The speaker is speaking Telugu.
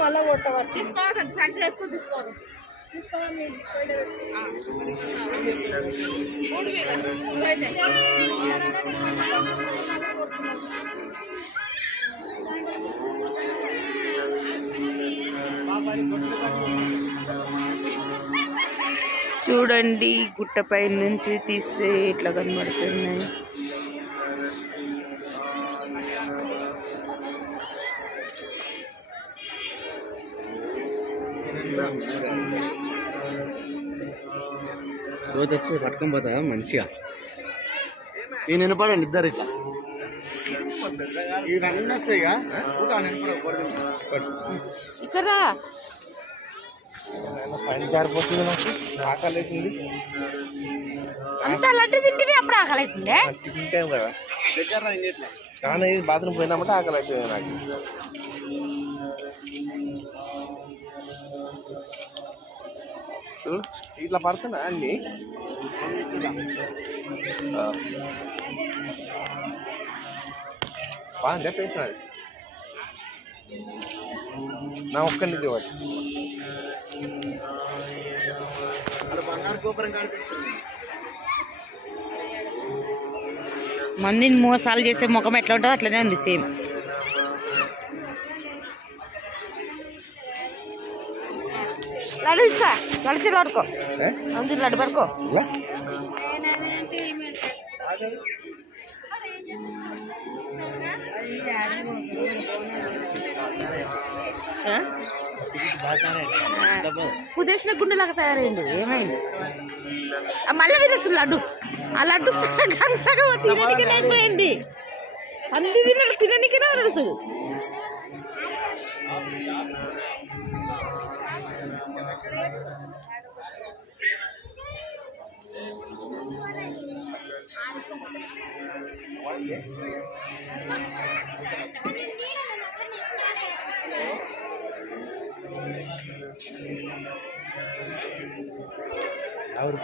మళ్ళీ కొట్టబట్టి. తీసుకోవద్దు ఫ్రంట్ వేసుకొని తీసుకోవద్దు మూడు వేల. అయితే. చూడండి గుట్టపై నుంచి తీస్తే ఇట్లా కనబడుతున్నాయి. రోజు వచ్చి పట్టుకొని పోతా మంచిగా. నేను వినపడండి ఇద్దరు ఇట్లా. ఇవి అన్నీ వస్తాయి ఇక్కడ పైన జారిపోతుంది నాకు ఆకలి అవుతుంది. అంత లడ్డు తింటివి అప్పుడు ఆకలి అవుతుందే? తింటాం కదా. చాలా ఇది బాత్రూమ్ పోయినామంటే ఆకలి అవుతుంది నాకు ఇట్లా పడుతున్నా అండి బాగా పేసిన నా ఒక్కరిని దివ్వండి బంగారు గోపురం కనిపిస్తుంది మందిని మోసాలు చేసే ముఖం ఎట్లా ఉంటుందో అట్లనే ఉంది సేమ్. లడ్డు తీసుకో లడ్డు చేతి పడుకో అందరు లడ్డు పడుకో ఇలా ఆ? కుదేసిన గుండెలాగా తయారైండు. ఏమైంది? మళ్ళీ తినేస్తుంది లడ్డు. ఆ లడ్డు సగం సగం తిననికనే అయిపోయింది అంది తిన్నాడు తిననికనే ఉన్నాడు చూడు ಅವ್ರಪ್ಪ